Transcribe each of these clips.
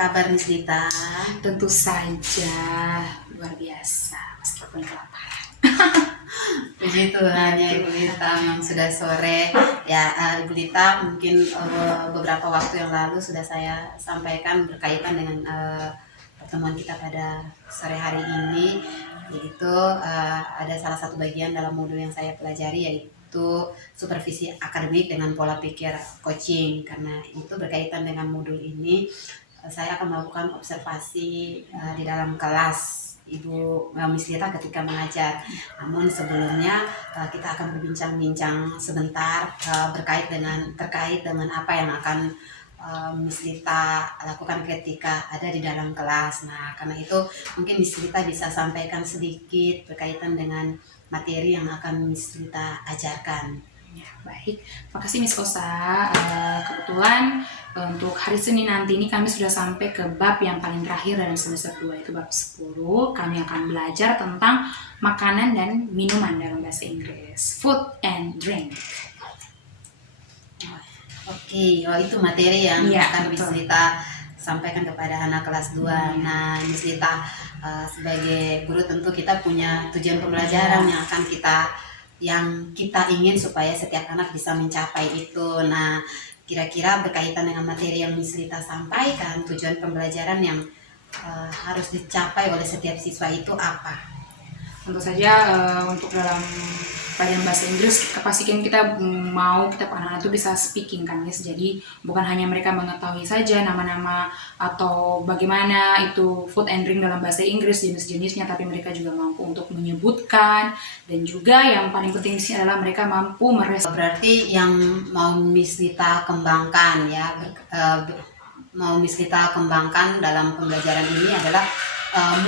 kabar Miss Dita? Tentu saja luar biasa meskipun kelaparan. Puji Tuhan ya Ibu Dita, yang sudah sore ya. Ibu Dita mungkin beberapa waktu yang lalu sudah saya sampaikan berkaitan dengan pertemuan kita pada sore hari ini, yaitu ada salah satu bagian dalam modul yang saya pelajari, yaitu supervisi akademik dengan pola pikir coaching. Karena itu berkaitan dengan modul ini, saya akan melakukan observasi di dalam kelas Ibu Miss Dita ketika mengajar. Namun sebelumnya kita akan berbincang-bincang sebentar terkait dengan apa yang akan Miss Dita lakukan ketika ada di dalam kelas. Nah, karena itu mungkin Miss Dita bisa sampaikan sedikit berkaitan dengan materi yang akan Miss Dita ajarkan. Ya, baik. Makasih Miss Kosa. Kebetulan untuk hari Senin nanti ini kami sudah sampai ke bab yang paling terakhir dalam semester 2, itu bab 10. Kami akan belajar tentang makanan dan minuman dalam bahasa Inggris. Food and drink. Oke, itu materi yang akan Miss Dita sampaikan kepada anak kelas 2. Nah, Miss Dita sebagai guru tentu kita punya tujuan pembelajaran yang kita ingin supaya setiap anak bisa mencapai itu. Nah, kira-kira berkaitan dengan materi yang Miss Dita sampaikan, tujuan pembelajaran yang harus dicapai oleh setiap siswa itu apa? Tentu saja untuk dalam pelajaran bahasa Inggris pastikan kita mau anak-anak itu bisa speaking kan guys. Jadi bukan hanya mereka mengetahui saja nama-nama atau bagaimana itu food and drink dalam bahasa Inggris jenis-jenisnya, tapi mereka juga mampu untuk menyebutkan, dan juga yang paling penting di sini adalah mereka mampu Berarti yang mau Miss Dita kembangkan ya, mau Miss Dita kembangkan dalam pembelajaran ini adalah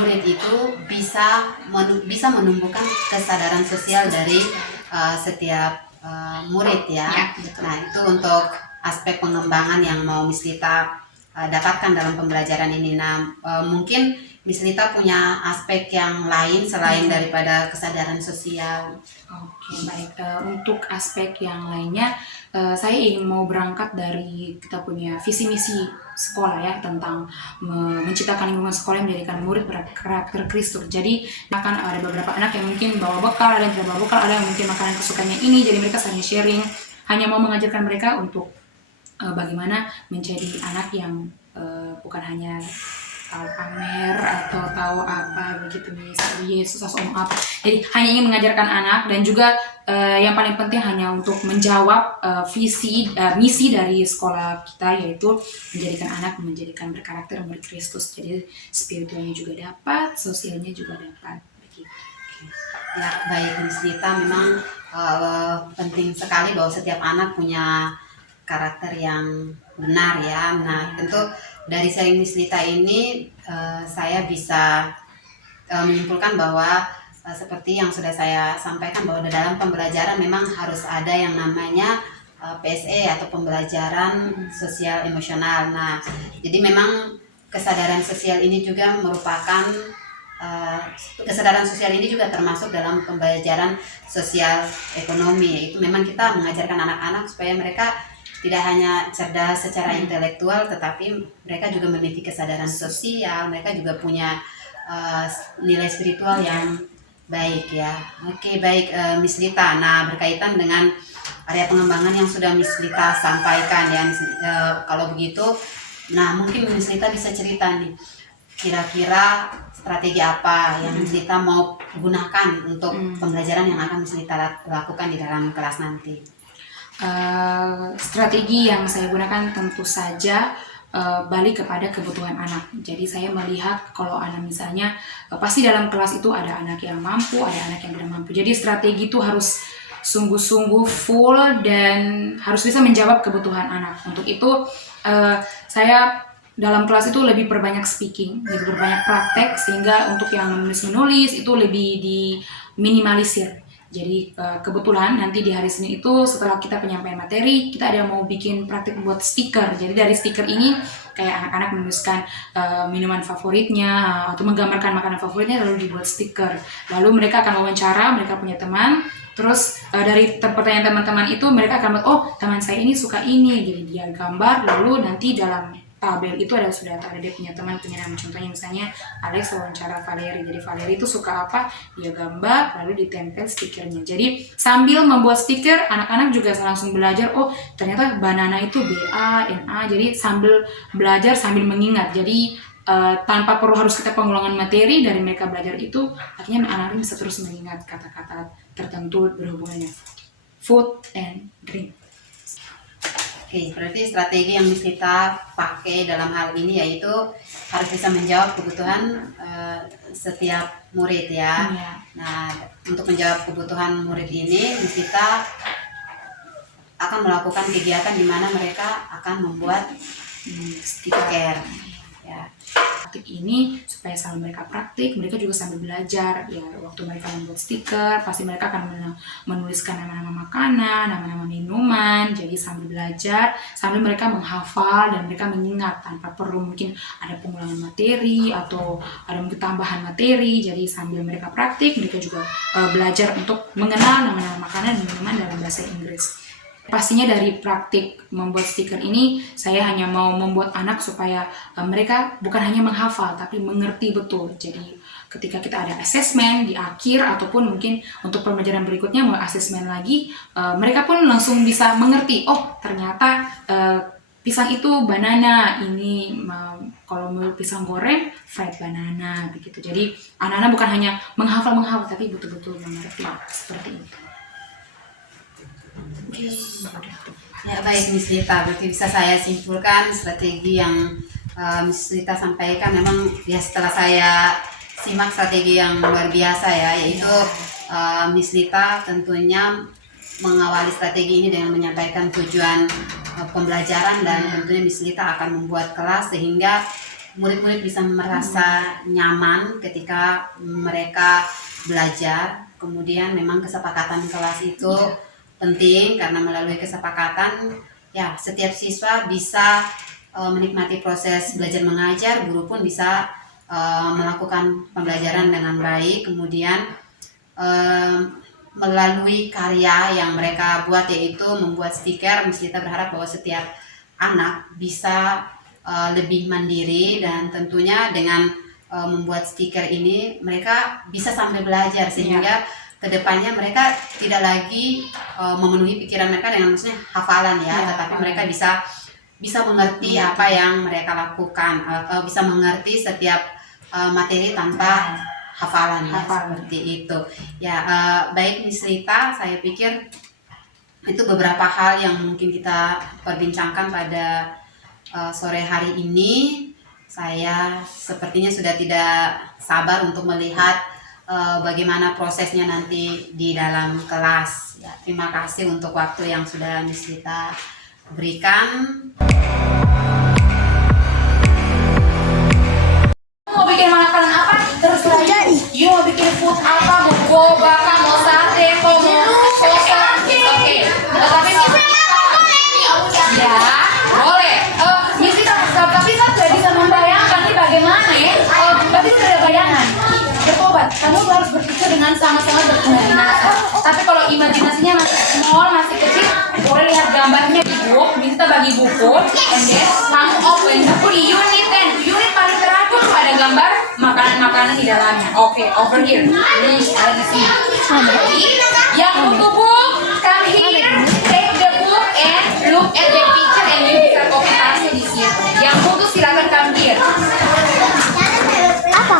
murid itu bisa menumbuhkan kesadaran sosial dari setiap murid ya. Nah, itu untuk aspek pengembangan yang mau Miss Dita dapatkan dalam pembelajaran ini. Nah, mungkin Miss Dita punya aspek yang lain selain daripada kesadaran sosial. Oke, baik. Untuk aspek yang lainnya, saya ingin mau berangkat dari kita punya visi misi sekolah ya, tentang menciptakan lingkungan sekolah yang menjadikan murid berkarakter Kristus. Jadi akan ada beberapa anak yang mungkin bawa bekal, ada yang tidak bawa bekal, ada yang mungkin makanan kesukaannya ini, jadi mereka saling sharing. Hanya mau mengajarkan mereka untuk bagaimana menjadi anak yang bukan hanya tahu pamer atau tahu apa begitu misalnya Yesus atau apa. Jadi hanya ingin mengajarkan anak, dan juga yang paling penting hanya untuk menjawab misi dari sekolah kita, yaitu menjadikan anak menjadikan berkarakter murid Kristus. Jadi spiritualnya juga dapat, sosialnya juga dapat begitu. Ya, baik Miss Dita, memang penting sekali bahwa setiap anak punya karakter yang benar ya. Nah, tentu dari sharing Miss Dita ini saya bisa menyimpulkan bahwa seperti yang sudah saya sampaikan, bahwa dalam pembelajaran memang harus ada yang namanya PSE atau pembelajaran sosial emosional. Nah, jadi memang kesadaran sosial ini juga merupakan kesadaran sosial ini juga termasuk dalam pembelajaran sosial ekonomi, yaitu memang kita mengajarkan anak-anak supaya mereka tidak hanya cerdas secara intelektual, tetapi mereka juga memiliki kesadaran sosial, mereka juga punya nilai spiritual yang baik ya. Oke, baik Miss Dita. Nah, berkaitan dengan area pengembangan yang sudah Miss Dita sampaikan ya, kalau begitu, nah mungkin Miss Dita bisa cerita nih, kira-kira strategi apa yang Miss Dita mau gunakan untuk pembelajaran yang akan Miss Dita lakukan di dalam kelas nanti? Strategi yang saya gunakan tentu saja balik kepada kebutuhan anak. Jadi saya melihat kalau anak misalnya pasti dalam kelas itu ada anak yang mampu, ada anak yang tidak mampu. Jadi strategi itu harus sungguh-sungguh full dan harus bisa menjawab kebutuhan anak. Untuk itu saya dalam kelas itu lebih perbanyak speaking, lebih perbanyak praktek, sehingga untuk yang menulis itu lebih diminimalisir. Jadi kebetulan nanti di hari Senin itu setelah kita penyampaian materi, kita ada mau bikin praktik buat stiker. Jadi dari stiker ini kayak anak-anak menuliskan minuman favoritnya atau menggambarkan makanan favoritnya, lalu dibuat stiker. Lalu mereka akan wawancara, mereka punya teman. Terus dari pertanyaan teman-teman itu mereka akan buat, oh teman saya ini suka ini, jadi dia gambar, lalu nanti dalam tabel itu sudah ada dia punya teman punya nama. Contohnya misalnya Alex wawancara Valeri, jadi Valeri itu suka apa, dia gambar lalu ditempel stikernya. Jadi sambil membuat stiker anak-anak juga langsung belajar, oh ternyata banana itu BANA, jadi sambil belajar sambil mengingat. Jadi tanpa perlu harus kita pengulangan materi dari mereka belajar itu, akhirnya anak-anak bisa terus mengingat kata-kata tertentu berhubungannya food and drink. Oke, berarti strategi yang kita pakai dalam hal ini yaitu harus bisa menjawab kebutuhan setiap murid ya. Nah, untuk menjawab kebutuhan murid ini, kita akan melakukan kegiatan di mana mereka akan membuat stiker. Ya. Praktik ini supaya sambil mereka praktik, mereka juga sambil belajar. Ya, waktu mereka membuat stiker, pasti mereka akan menuliskan nama-nama makanan, nama-nama minuman. Jadi sambil belajar, sambil mereka menghafal dan mereka mengingat tanpa perlu mungkin ada pengulangan materi atau ada mungkin tambahan materi. Jadi sambil mereka praktik, mereka juga belajar untuk mengenal nama-nama makanan dan minuman dalam bahasa Inggris. Pastinya dari praktik membuat stiker ini, saya hanya mau membuat anak supaya mereka bukan hanya menghafal, tapi mengerti betul. Jadi ketika kita ada asesmen di akhir, ataupun mungkin untuk pembelajaran berikutnya mau asesmen lagi, mereka pun langsung bisa mengerti, oh ternyata pisang itu banana, ini kalau mau pisang goreng fried banana, begitu. Jadi anak-anak bukan hanya menghafal, tapi betul-betul mengerti seperti itu. Ya baik Miss Lita, berarti bisa saya simpulkan strategi yang Miss Lita sampaikan memang ya setelah saya simak strategi yang luar biasa ya, yaitu Miss Lita tentunya mengawali strategi ini dengan menyampaikan tujuan pembelajaran, dan tentunya Miss Lita akan membuat kelas sehingga murid-murid bisa merasa nyaman ketika mereka belajar. Kemudian memang kesepakatan kelas itu penting, karena melalui kesepakatan ya setiap siswa bisa menikmati proses belajar mengajar, guru pun bisa melakukan pembelajaran dengan baik. Kemudian melalui karya yang mereka buat, yaitu membuat stiker, kita berharap bahwa setiap anak bisa lebih mandiri, dan tentunya dengan membuat stiker ini mereka bisa sambil belajar, sehingga kedepannya mereka tidak lagi memenuhi pikiran mereka dengan maksudnya hafalan ya, tetapi mereka bisa mengerti apa yang mereka lakukan, atau bisa mengerti setiap materi tanpa hafalan ya, seperti itu ya. Baik Miss Rita, saya pikir itu beberapa hal yang mungkin kita perbincangkan pada sore hari ini. Saya sepertinya sudah tidak sabar untuk melihat bagaimana prosesnya nanti di dalam kelas ya. Terima kasih untuk waktu yang sudah Miss Rita berikan. Mau bikin makanan apa? Terus lagi. You mau bikin food apa? Mau boba, mau sate, mau kosa. Oke. Tapi ya, boleh. Miss Rita, tapi saya tidak bisa membayangkan ini bagaimana ya. Berarti tidak ada bayangan. Bertobat, kamu harus berpikir dengan sama-sama berimajinasi. Tapi kalau imajinasinya masih small, masih kecil, boleh lihat gambarnya di buku. Kita bagi buku, and then kamu open buku di unit 10. Unit paling terakhir tuh ada gambar makanan-makanan di dalamnya. Oke, over here. Ada di sini. Jadi, yang buku, come here, take the book and look at the picture, and you bisa copy paste di sini. Yang buku silakan come here. Apa?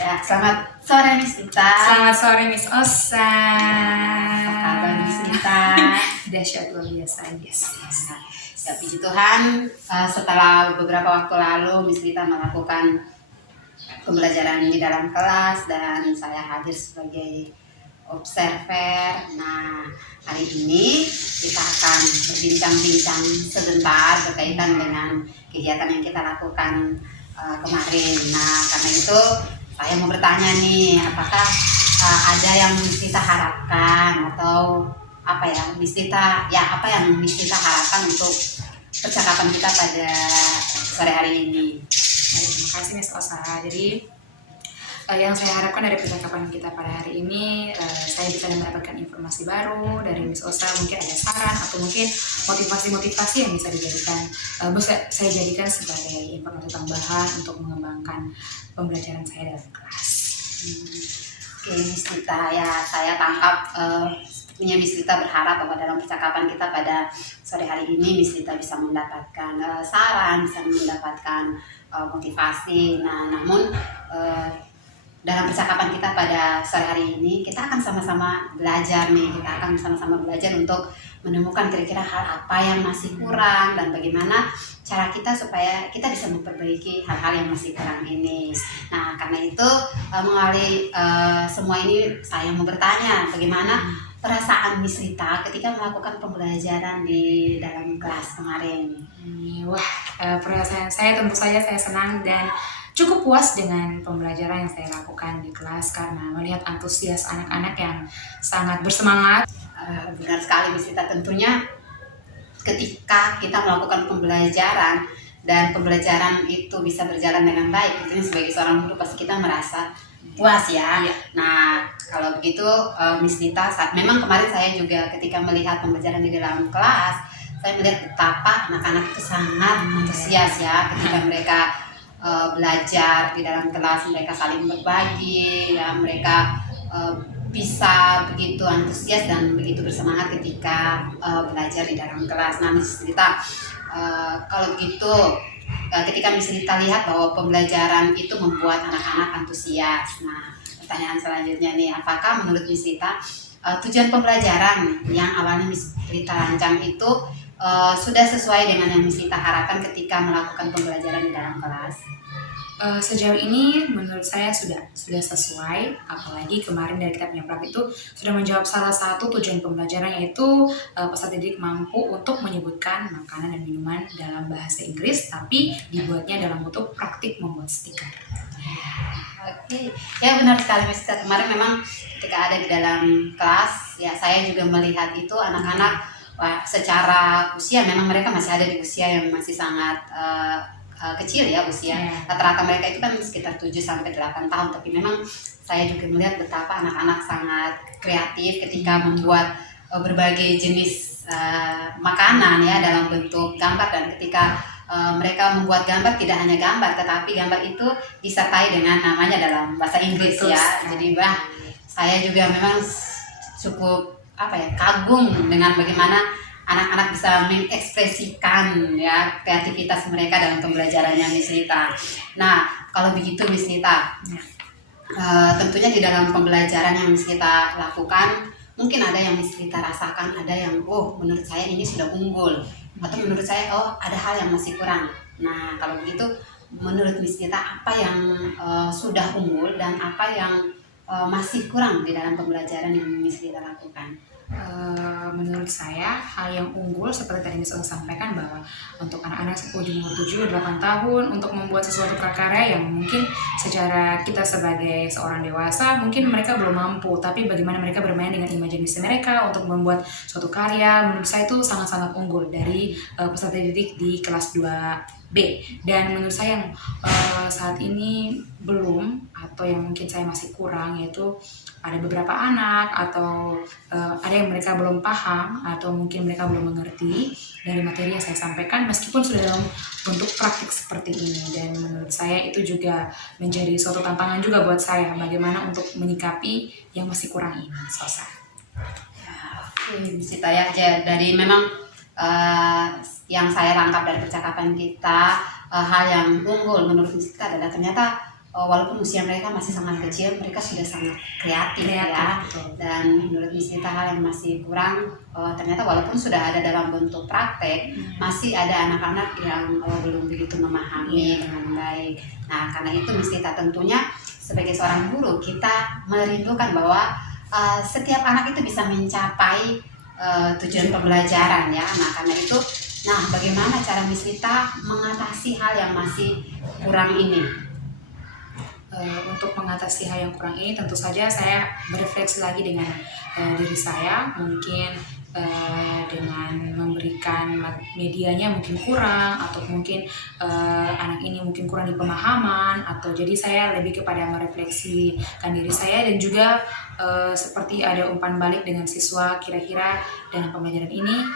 Ya, selamat sore Miss Dita. Selamat sore Miss Osa. Apa kabar Miss Dita? Dahsyat luar biasa, yes. Ya, puji Tuhan, setelah beberapa waktu lalu Miss Dita melakukan pembelajaran di dalam kelas dan saya hadir sebagai observer. Nah, hari ini kita akan berbincang-bincang sebentar berkaitan dengan kegiatan yang kita lakukan kemarin. Nah, karena itu saya mau bertanya nih, apakah ada yang Miss Dita harapkan atau apa ya Miss Dita, ya apa yang Miss Dita harapkan untuk percakapan kita pada sore hari ini? Terima kasih Miss Osa. Jadi yang saya harapkan dari percakapan kita pada hari ini, saya bisa mendapatkan informasi baru dari Miss Osa, mungkin ada saran atau mungkin motivasi-motivasi yang bisa dijadikan, bisa saya jadikan sebagai informasi tambahan untuk mengembangkan pembelajaran saya dalam kelas. Oke, Miss Dita, ya saya tangkap sepertinya Miss Dita berharap bahwa dalam percakapan kita pada sore hari ini Miss Dita bisa mendapatkan saran, bisa mendapatkan motivasi. Nah, namun dalam percakapan kita pada sore hari ini kita akan sama-sama belajar nih, kita akan sama-sama belajar untuk menemukan kira-kira hal apa yang masih kurang dan bagaimana cara kita supaya kita bisa memperbaiki hal-hal yang masih kurang ini. Nah, karena itu mengawali semua ini saya mau bertanya bagaimana perasaan Miss Rita ketika melakukan pembelajaran di dalam kelas kemarin. Perasaan saya tentu saja saya senang dan cukup puas dengan pembelajaran yang saya lakukan di kelas karena melihat antusias anak-anak yang sangat bersemangat. Benar sekali Miss Rita, tentunya ketika kita melakukan pembelajaran dan pembelajaran itu bisa berjalan dengan baik, tentunya sebagai seorang guru pasti kita merasa puas ya. Nah, kalau begitu Miss Dita, memang kemarin saya juga ketika melihat pembelajaran di dalam kelas, saya melihat betapa anak-anak itu sangat antusias ya ketika mereka belajar di dalam kelas, mereka saling berbagi ya, mereka bisa begitu antusias dan begitu bersemangat ketika belajar di dalam kelas. Nah, Miss Dita, kalau gitu ketika Miss Dita lihat bahwa pembelajaran itu membuat anak-anak antusias. Nah, pertanyaan selanjutnya nih, apakah menurut Miss Dita tujuan pembelajaran yang awalnya Miss Dita rancang itu sudah sesuai dengan yang Miss Dita harapkan ketika melakukan pembelajaran di dalam kelas? Sejauh ini menurut saya sudah sesuai, apalagi kemarin dari kita punya praktik itu sudah menjawab salah satu tujuan pembelajaran, yaitu peserta didik mampu untuk menyebutkan makanan dan minuman dalam bahasa Inggris tapi dibuatnya dalam bentuk praktik membuat stiker. Oke, ya benar sekali Miss Dita. Kemarin memang ketika ada di dalam kelas ya saya juga melihat itu anak-anak secara usia memang mereka masih ada di usia yang masih sangat kecil ya usia. Rata-rata mereka itu kan sekitar 7-8 tahun, tapi memang saya juga melihat betapa anak-anak sangat kreatif ketika membuat berbagai jenis makanan ya dalam bentuk gambar, dan ketika mereka membuat gambar tidak hanya gambar tetapi gambar itu disertai dengan namanya dalam bahasa Inggris. Betul, ya. Jadi saya juga memang cukup kagum dengan bagaimana anak-anak bisa mengekspresikan ya kreativitas mereka dalam pembelajarannya Miss Dita. Nah, kalau begitu Miss Dita, tentunya di dalam pembelajaran yang Miss Dita lakukan, mungkin ada yang Miss Dita rasakan, ada yang menurut saya ini sudah unggul, atau menurut saya ada hal yang masih kurang. Nah, kalau begitu menurut Miss Dita apa yang sudah unggul dan apa yang masih kurang di dalam pembelajaran yang Miss Dita lakukan? Menurut saya hal yang unggul seperti tadi Miss Osa sampaikan, bahwa untuk anak-anak ujung umur 7-8 tahun untuk membuat sesuatu prakarya yang mungkin secara kita sebagai seorang dewasa mungkin mereka belum mampu, tapi bagaimana mereka bermain dengan imajinasi mereka untuk membuat suatu karya, menurut saya itu sangat-sangat unggul dari peserta didik di kelas 2B. Dan menurut saya yang saat ini belum, atau yang mungkin saya masih kurang, yaitu ada beberapa anak atau ada yang mereka belum paham atau mungkin mereka belum mengerti dari materi yang saya sampaikan meskipun sudah dalam bentuk praktik seperti ini. Dan menurut saya itu juga menjadi suatu tantangan juga buat saya, bagaimana untuk menyikapi yang masih kurang ini. Sosa. Bisa ya, dari memang yang saya rangkap dari percakapan kita, hal yang unggul menurut kita adalah ternyata walaupun usia mereka masih sangat kecil, mereka sudah sangat kreatif ya. betul. Dan menurut Miss Lita hal yang masih kurang, ternyata walaupun sudah ada dalam bentuk praktek, masih ada anak-anak yang belum begitu memahami dengan baik. Nah, karena itu Miss Lita tentunya sebagai seorang guru, kita merindukan bahwa setiap anak itu bisa mencapai tujuan pembelajaran ya. Nah, karena itu, bagaimana cara Miss Lita mengatasi hal yang masih kurang ini? Untuk mengatasi hal yang kurang ini, tentu saja saya berefleksi lagi dengan diri saya, mungkin dengan memberikan medianya mungkin kurang, atau mungkin anak ini mungkin kurang di pemahaman, atau jadi saya lebih kepada merefleksikan diri saya, dan juga seperti ada umpan balik dengan siswa, kira-kira dalam pembelajaran ini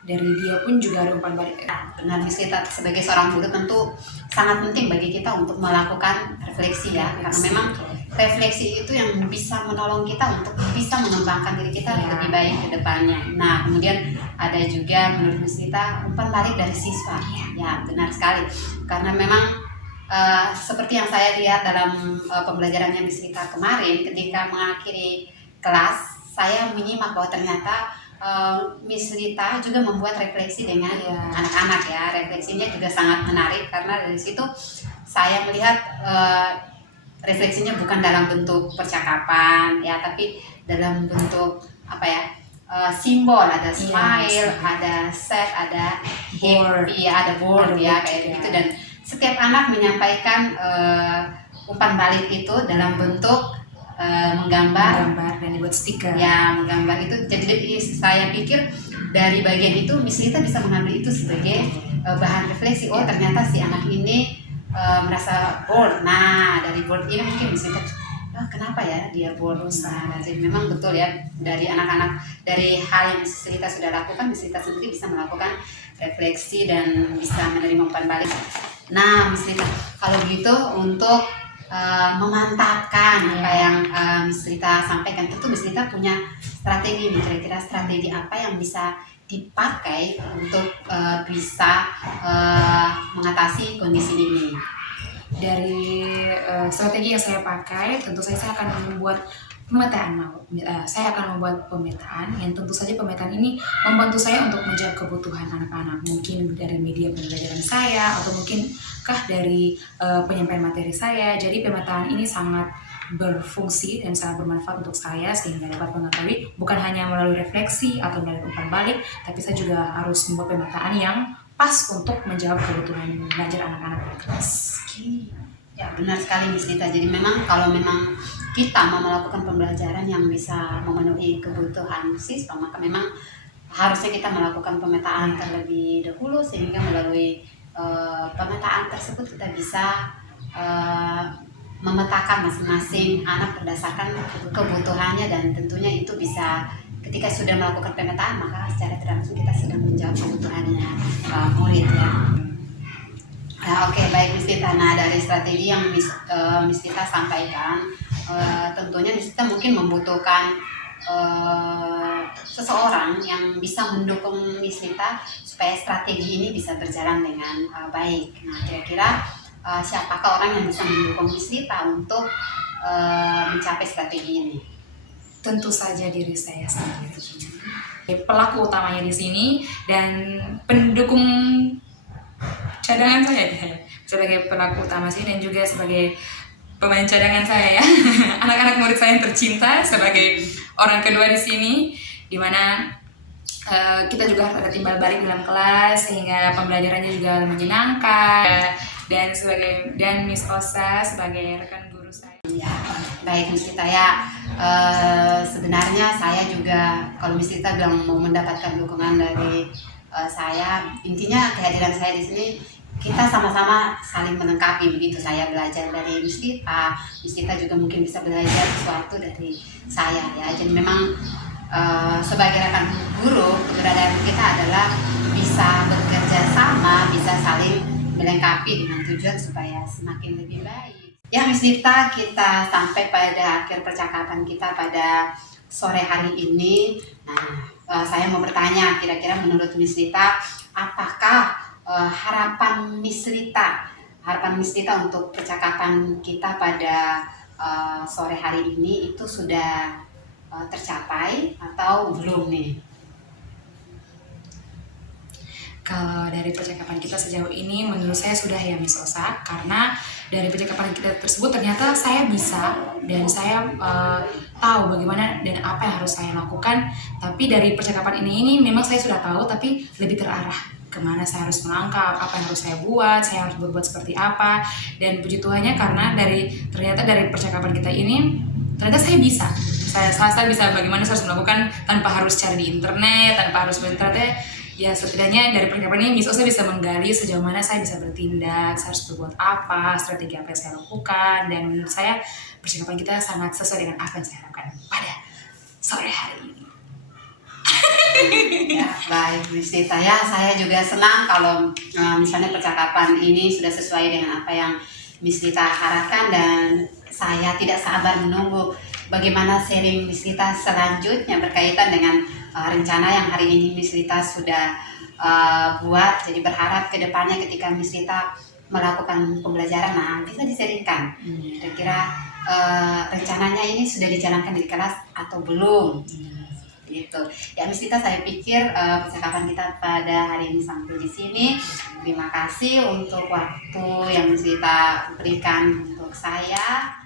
dari dia pun juga ada umpan balik. Benar, Miss Lita sebagai seorang guru tentu sangat penting bagi kita untuk melakukan refleksi ya, karena memang refleksi itu yang bisa menolong kita untuk bisa mengembangkan diri kita lebih baik ke depannya. Nah, kemudian ada juga menurut Miss Lita umpan balik dari siswa. Ya, benar sekali. Karena memang seperti yang saya lihat dalam pembelajarannya Miss Lita kemarin, ketika mengakhiri kelas, saya menyimak bahwa ternyata Miss Lita juga membuat refleksi dengan anak-anak ya. Refleksinya juga sangat menarik karena dari situ saya melihat refleksinya bukan dalam bentuk percakapan ya, tapi dalam bentuk simbol, ada smile, ada sad, ada happy, ada board ya, kayak gitu. Dan setiap anak menyampaikan umpan balik itu dalam bentuk menggambar dan dibuat stiker. Ya, menggambar itu. Jadi saya pikir dari bagian itu Miss Lita bisa mengambil itu sebagai bahan refleksi. Oh, ternyata si anak ini merasa bored. Nah, dari bored ini mungkin Miss Lita, kenapa ya dia bored? Nah, jadi memang betul ya, dari anak-anak, dari hal yang Miss Lita sudah lakukan, Miss Lita sendiri bisa melakukan refleksi dan bisa menerima umpan balik. Nah, Miss Lita, kalau begitu untuk memantapkan apa yang Miss Lita sampaikan, tentu Miss Lita punya strategi nih. Kira-kira strategi apa yang bisa dipakai untuk bisa mengatasi kondisi ini? Dari strategi yang saya pakai, tentu saya akan membuat pemetaan. Saya akan membuat pemetaan yang tentu saja pemetaan ini membantu saya untuk menjawab kebutuhan anak-anak, mungkin dari media pembelajaran saya, atau mungkinkah dari penyampaian materi saya. Jadi pemetaan ini sangat berfungsi dan sangat bermanfaat untuk saya, sehingga dapat mengetahui bukan hanya melalui refleksi atau melalui umpan balik, tapi saya juga harus membuat pemetaan yang pas untuk menjawab kebutuhan belajar anak-anak di kelas. Ya, benar sekali Miss Lita. Jadi memang kalau memang kita mau melakukan pembelajaran yang bisa memenuhi kebutuhan siswa, maka memang harusnya kita melakukan pemetaan terlebih dahulu, sehingga melalui pemetaan tersebut kita bisa memetakan masing-masing anak berdasarkan kebutuhannya, dan tentunya itu bisa, ketika sudah melakukan pemetaan, maka secara tidak langsung kita sudah menjawab kebutuhannya murid ya. Oke, baik Miss Lita. Nah, dari strategi yang Miss Lita sampaikan, tentunya Miss Lita mungkin membutuhkan seseorang yang bisa mendukung Miss Lita supaya strategi ini bisa berjalan dengan baik. Nah, kira-kira siapakah orang yang bisa mendukung Miss Lita untuk mencapai strategi ini? Tentu saja diri saya sendiri, pelaku utamanya di sini, dan pendukung cadangan saya sebagai pelaku utama sih, dan juga sebagai pemain cadangan saya ya. Anak-anak murid saya yang tercinta, sebagai orang kedua di sini, dimana kita juga harus ada timbal balik dalam kelas sehingga pembelajarannya juga menyenangkan, dan Miss Osa sebagai rekan guru saya. Ya, baik Miss Lita ya. Sebenarnya saya juga, kalau Miss Lita bilang mau mendapatkan dukungan dari saya, intinya kehadiran saya di sini kita sama-sama saling melengkapi begitu. Saya belajar dari Miss Lita juga mungkin bisa belajar sesuatu dari saya ya. Jadi memang sebagai rekan guru, keberadaan kita adalah bisa bekerja sama, bisa saling melengkapi dengan tujuan supaya semakin lebih baik. Ya Miss Lita, kita sampai pada akhir percakapan kita pada sore hari ini. Nah, saya mau bertanya, kira-kira menurut Miss Lita, apakah harapan Miss Lita harapan Miss Dita untuk percakapan kita pada sore hari ini itu sudah tercapai atau belum nih? Kalau dari percakapan kita sejauh ini menurut saya sudah ya Miss Osa, karena dari percakapan kita tersebut ternyata saya bisa dan saya tahu bagaimana dan apa yang harus saya lakukan. Tapi dari percakapan ini memang saya sudah tahu, tapi lebih terarah kemana saya harus melangkah, apa yang harus saya buat, saya harus berbuat seperti apa. Dan puji Tuhannya karena ternyata dari percakapan kita ini ternyata saya bisa. Saya bisa bagaimana saya harus melakukan tanpa harus cari di internet, tanpa harus ternyata ya setidaknya dari percakapan ini Miss Osa bisa menggali sejauh mana saya bisa bertindak, saya harus berbuat apa, strategi apa yang saya lakukan, dan menurut saya percakapan kita sangat sesuai dengan apa yang saya harapkan pada sore hari ini. Ya, baik Miss Dita, ya saya juga senang kalau misalnya percakapan ini sudah sesuai dengan apa yang Miss Dita harapkan, dan saya tidak sabar menunggu bagaimana sharing Miss Dita selanjutnya berkaitan dengan rencana yang hari ini Miss Dita sudah buat. Jadi berharap kedepannya ketika Miss Dita melakukan pembelajaran, nah bisa diseringkan kira-kira rencananya ini sudah dijalankan di kelas atau belum, gitu ya Miss Dita. Saya pikir percakapan kita pada hari ini sampai di sini. Terima kasih untuk waktu yang Miss Dita berikan untuk saya.